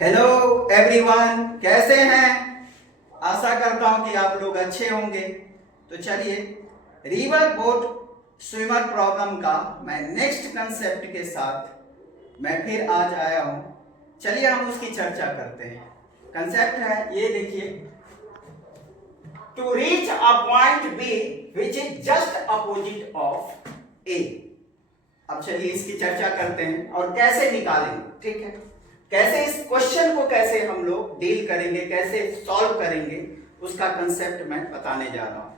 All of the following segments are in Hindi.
हेलो एवरीवन, कैसे हैं? आशा करता हूं कि आप लोग अच्छे होंगे। तो चलिए, रिवर बोट स्विमर प्रॉब्लम का मैं नेक्स्ट कंसेप्ट के साथ मैं फिर आज आया हूं। चलिए हम उसकी चर्चा करते हैं। कंसेप्ट है ये, देखिए, to reach a point B which is just opposite of A. अब चलिए इसकी चर्चा करते हैं और कैसे निकालेंगे, ठीक है? कैसे इस क्वेश्चन को कैसे हम लोग डील करेंगे, कैसे सॉल्व करेंगे, उसका कंसेप्ट मैं बताने जा रहा हूं।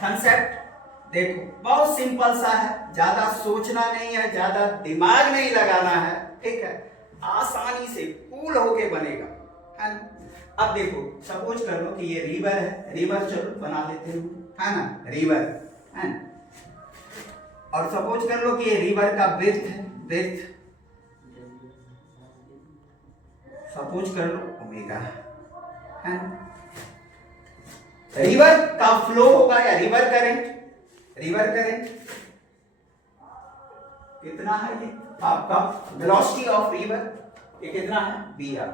कंसेप्ट देखो, बहुत सिंपल सा है, ज्यादा सोचना नहीं है, ज्यादा दिमाग नहीं लगाना है, ठीक है? आसानी से कूल होके बनेगा, है ना? अब देखो, सपोज कर लो कि ये रिवर है, रिवर चलो बना लेते हैं, है ना? रिवर है ना? और सपोज कर लो कि ये रिवर का ब्रेथ है, ब्रेथ सपोज कर लो ओमेगा है। रिवर का फ्लो होगा या रिवर करंट, रिवर करंट कितना है? ये आपका वेलोसिटी ऑफ रिवर, ये कितना है? br।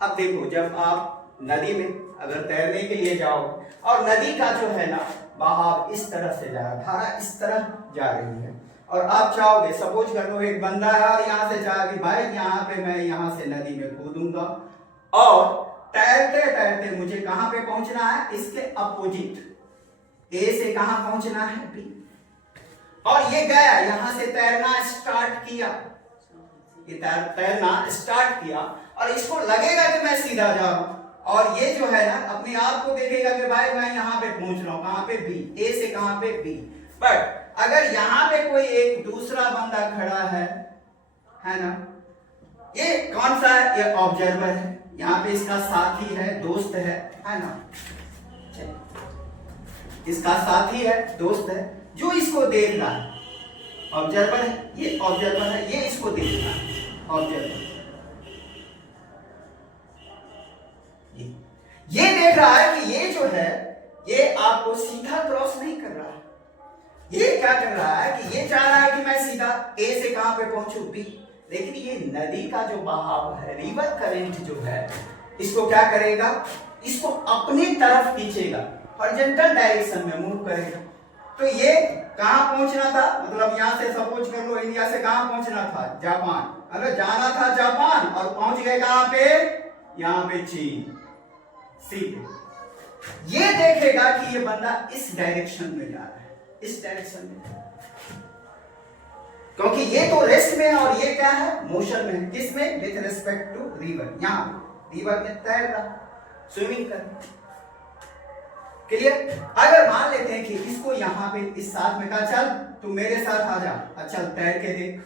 अब देखो, जब आप नदी में अगर तैरने के लिए जाओ और नदी का जो है ना बहाव इस तरह से जा रहा है, धारा इस तरह जा रही है, और आप चाहोगे, सपोज कर लो एक बंदा है और यहां से चाहे भाई यहाँ पे मैं यहां से नदी में कूदूंगा और तैरते तैरते मुझे कहां पे पहुंचना है? इसके अपोजिट, ए से कहां पहुंचना है? बी। और ये गया यहां से तैरना स्टार्ट किया, ये तैरना स्टार्ट किया और इसको लगेगा कि मैं सीधा जा रहा हूं, और ये जो है ना अपने आप को देखेगा कि भाई मैं यहां पे पहुंच रहा हूं, कहां पे? बी। ए से कहां पे? बी। बट अगर यहां पे कोई एक दूसरा बंदा खड़ा है ना, ये कौन सा है? ये ऑब्जर्वर है, यहाँ पे इसका साथी है, दोस्त है ना? इसका साथी है, दोस्त है, जो इसको देख रहा है, ऑब्जर्वर है, ये ऑब्जर्वर है, ये इसको देख रहा है, ऑब्जर्वर। ये देख रहा है कि ये जो है ये आपको सीधा क्रॉस नहीं कर रहा है। ये क्या कर रहा है कि ये चाह रहा है कि मैं सीधा ए से कहां पे पहुंचू? बी। लेकिन ये नदी का जो बहाव है, रिवर करंट जो है, इसको क्या करेगा? इसको अपनी तरफ खींचेगा, हॉरिजॉन्टल डायरेक्शन में मूव करेगा। तो ये कहां पहुंचना था? मतलब यहां से सपोज कर लो इंडिया से कहां पहुंचना था? जापान। अगर जाना था जापान और पहुंच गए कहां पे? यहां पे चीन, सीधे। ये देखेगा कि ये बंदा इस डायरेक्शन में जा रहा है, इस डायरेक्शन में, क्योंकि ये तो रेस्ट में है और ये क्या है? मोशन में है। किसमें? With respect to river. यहां रिवर में तैर रहा, स्विमिंग कर। क्लियर? अगर मान लेते हैं कि इसको यहां पे इस साथ में कहा चल तू मेरे साथ आ जा, अच्छा तैर के देख,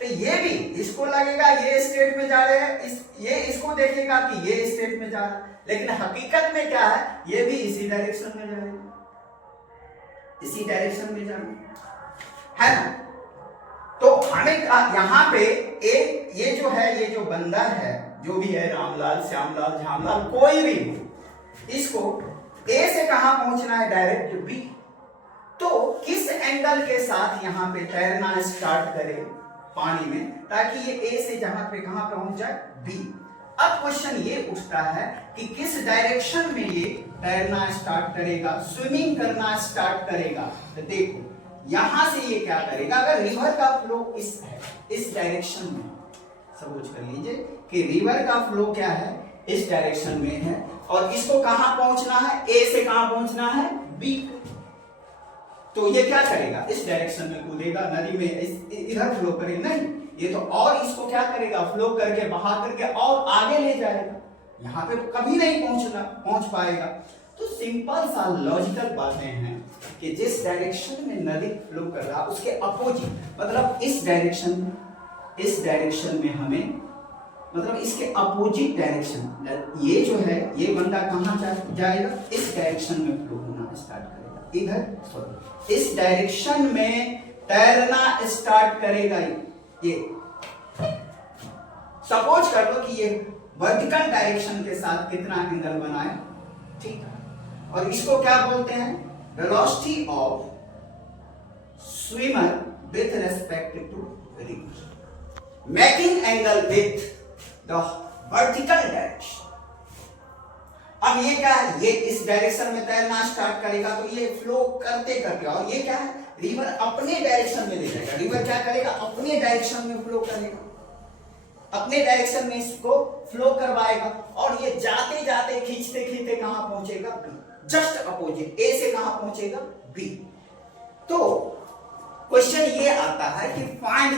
तो ये भी इसको लगेगा ये स्टेट में जा रहे हैं, ये इसको देखेगा कि ये स्टेट में जा रहा है, लेकिन हकीकत में क्या है? ये भी इसी डायरेक्शन में जा रहे हैं, इसी डायरेक्शन में जाना है ना? तो हमें यहां पे एक ये जो है, ये जो बंदा है, जो भी है, रामलाल, श्यामलाल, झामलाल, कोई भी हो, इसको ए से कहां पहुंचना है? Direct B. तो किस एंगल के साथ यहां पे तैरना स्टार्ट करे पानी में, ताकि ये ए से जहां पे कहां पहुंच जाए? बी। अब क्वेश्चन ये उठता है कि किस डायरेक्शन में ये तैरना स्टार्ट करेगा, स्विमिंग करना स्टार्ट करेगा? तो देखो यहां से ये क्या करेगा? अगर रिवर का फ्लो इस डायरेक्शन में, सपोज कर लीजिए कि रिवर का फ्लो क्या है? इस डायरेक्शन में है, और इसको कहां पहुंचना है? ए से कहां पहुंचना है? बी। तो ये क्या करेगा? इस डायरेक्शन में कूदेगा, नदी में इधर फ्लो करेगा? नहीं, ये तो और इसको क्या करेगा? फ्लो करके, बहा करके और आगे ले जाएगा, यहां पे कभी नहीं पहुंच पाएगा। तो सिंपल सा लॉजिकल बातें हैं कि जिस डायरेक्शन में नदी फ्लो कर रहा है उसके अपोजिट, मतलब इस डायरेक्शन में हमें, मतलब इसके अपोजिट डायरेक्शन, ये जो है ये बंदा कहां जाएगा? इस डायरेक्शन में फ्लो होना स्टार्ट करेगा, इधर सॉरी इस डायरेक्शन में तैरना स्टार्ट करेगा। ये सपोज कर लो कि ये वर्टिकल डायरेक्शन के साथ कितना एंगल बनाए, ठीक है? और इसको क्या बोलते हैं? Velocity of swimmer with respect to river, making angle with the vertical direction. अब ये क्या है, ये इस डायरेक्शन में तैरना स्टार्ट करेगा तो ये फ्लो करते करते, और ये क्या है, रिवर अपने डायरेक्शन में ले जाएगा। रिवर क्या करेगा, अपने डायरेक्शन में फ्लो करेगा, अपने डायरेक्शन में इसको फ्लो करवाएगा, और ये जाते जाते खींचते खींचते कहां पहुंचेगा, बी, जस्ट अपोजिट, ए से कहां पहुंचेगा, बी। तो क्वेश्चन ये आता है कि find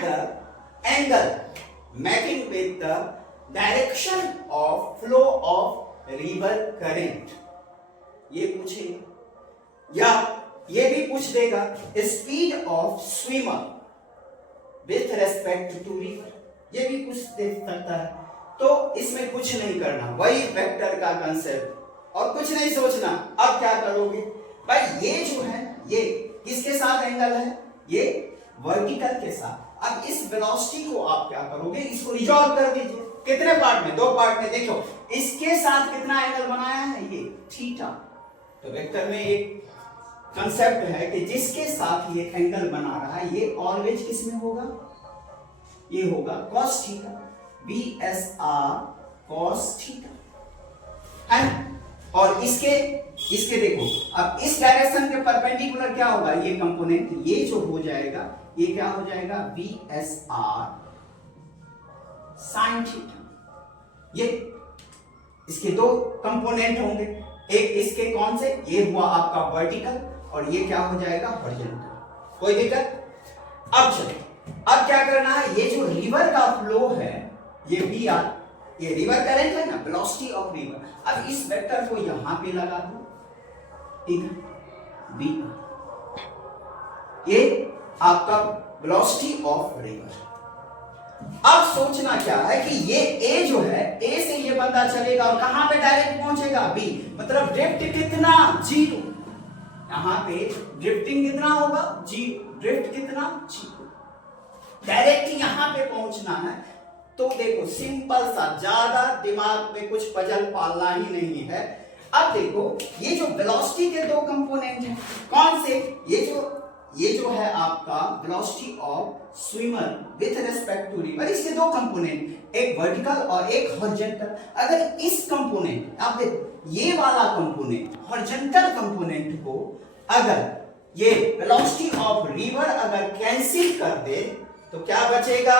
the angle making with the direction of flow of river current, ये पूछेगा। या ये भी पूछ देगा speed of swimmer with respect to river, ये भी पूछ दे सकता है। तो इसमें कुछ नहीं करना, वही वेक्टर का कंसेप्ट, और कुछ नहीं सोचना। अब क्या करोगे भाई, ये जो है ये किसके साथ एंगल है, ये वर्टिकल के साथ। अब इस वेलोसिटी को आप क्या करोगे, इसको रिजॉल्व कर दीजिए। कितने पार्ट में, दो पार्ट में। देखो इसके साथ कितना एंगल बनाया है, ये थीटा। तो वेक्टर में एक कंसेप्ट है कि जिसके साथ ये एंगल बना रहा है, ये ऑलवेज किस में होगा, ये होगा cos theta, BSR cos theta है। और इसके देखो, अब इस डायरेक्शन के परपेंडिकुलर क्या होगा, ये कंपोनेंट, ये जो हो जाएगा, ये क्या हो जाएगा, BSR sin थीटा। ये इसके दो कंपोनेंट होंगे, एक इसके कौन से, ये हुआ आपका वर्टिकल, और ये क्या हो जाएगा, हॉरिजॉन्टल। कोई दिक्कत। अब चलो, अब क्या करना है, ये जो रिवर का फ्लो है, ये BR, ये रिवर करंट है ना, वेलोसिटी ऑफ रिवर। अब इस वेक्टर को यहां पे लगा दो, ठीक है, BR, ये आपका वेलोसिटी ऑफ रिवर। अब सोचना क्या है कि ये A जो है, A से ये बंदा चलेगा और कहां पे डायरेक्ट पहुंचेगा, B, मतलब ड्रिफ्ट कितना, 0। यहां पे ड्रिफ्टिंग कितना होगा, 0, ड्रिफ्ट कितना, 0। डायरेक्ट यहां पे पहुंचना है। तो देखो सिंपल सा, ज्यादा दिमाग में कुछ पजल पालना ही नहीं है। अब देखो ये जो वेलोसिटी के दो कंपोनेंट हैं, कौन से, ये जो है आपका velocity of swimmer with respect to river, इसके दो कंपोनेंट, एक वर्टिकल और एक हॉरिजॉन्टल। अगर इस कंपोनेंट, आप देखो ये वाला कंपोनेंट, हॉरिजॉन्टल कंपोनेंट को अगर ये वेलोसिटी ऑफ रिवर अगर कैंसिल कर दे तो क्या बचेगा,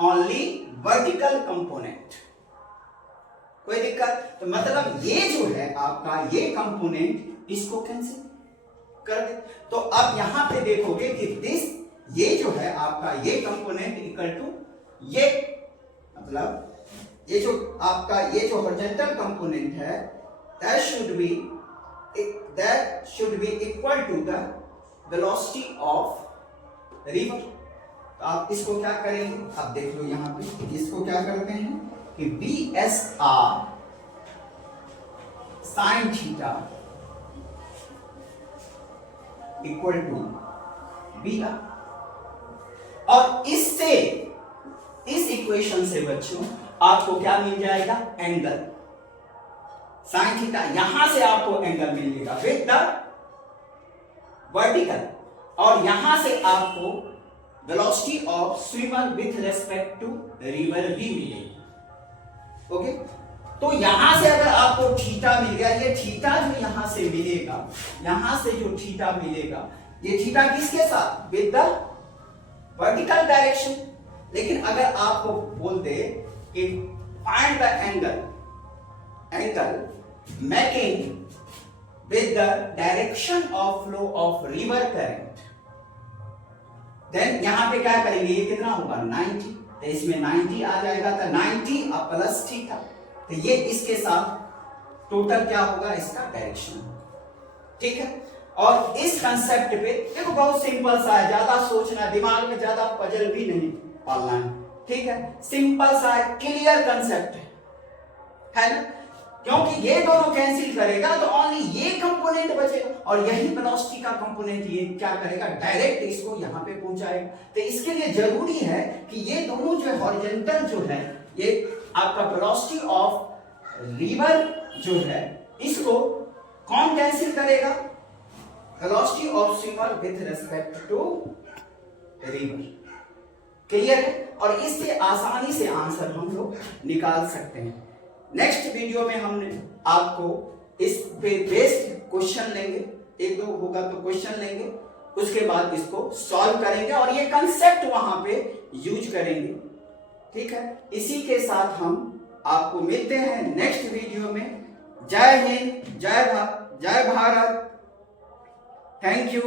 ओनली वर्टिकल कंपोनेंट। कोई दिक्कत। तो मतलब ये जो है आपका ये कंपोनेंट, इसको कैंसिल कर दे। तो अब यहां पे देखोगे कि ये जो है आपका ये कंपोनेंट इक्वल टू ये, मतलब ये जो आपका ये जो हॉरिजॉन्टल कंपोनेंट है, that should be equal to the velocity of river. तो आप इसको क्या करेंगे, अब देख लो यहां पे, इसको क्या करते हैं कि BSR sin theta equal to BR, और इससे, इस इक्वेशन से बच्चों आपको क्या मिल जाएगा, एंगल sin थीटा। यहां से आपको एंगल मिलेगा विद द वर्टिकल, और यहां से आपको velocity of swimmer with respect to river भी मिलेगी। ओके, तो यहां से अगर आपको थीटा मिल गया, ये थीटा जो यहां से मिलेगा, यहां से जो थीटा मिलेगा, ये थीटा किसके साथ, विद द वर्टिकल डायरेक्शन। लेकिन अगर आपको बोल दे कि find the angle making with the direction of flow of river current, then यहां पे क्या करेंगे, ये कितना होगा, 90। तो इसमें 90 आ जाएगा, तो 90 प्लस थीटा, तो ये इसके साथ टोटल क्या होगा, इसका डायरेक्शन होगा। ठीक है। और इस कंसेप्ट पे देखो बहुत सिंपल सा है, ज्यादा सोचना, दिमाग में ज्यादा पजल भी नहीं पालना है। ठीक है, सिंपल सा है, क्लियर कंसेप्ट है ना, क्योंकि ये दोनों कैंसिल करेगा तो ओनली ये कंपोनेंट बचेगा, और यही वेलोसिटी का कंपोनेंट ये क्या करेगा, डायरेक्ट इसको यहां पे पहुंचाएगा। तो इसके लिए जरूरी है कि ये दोनों जो हॉरिजॉन्टल जो है, ये आपका वेलोसिटी ऑफ रिवर जो है, इसको कौन कैंसिल करेगा, velocity of swimmer with respect to river. Clear है? और इससे आसानी से आंसर हम लोग निकाल सकते हैं। नेक्स्ट वीडियो में हमने आपको इस पे बेस्ड क्वेश्चन लेंगे, एक दो होगा तो क्वेश्चन लेंगे, उसके बाद इसको सॉल्व करेंगे और ये कंसेप्ट वहां पे यूज करेंगे। ठीक है, इसी के साथ हम आपको मिलते हैं नेक्स्ट वीडियो में। जय हिंद, जय भारत, थैंक यू।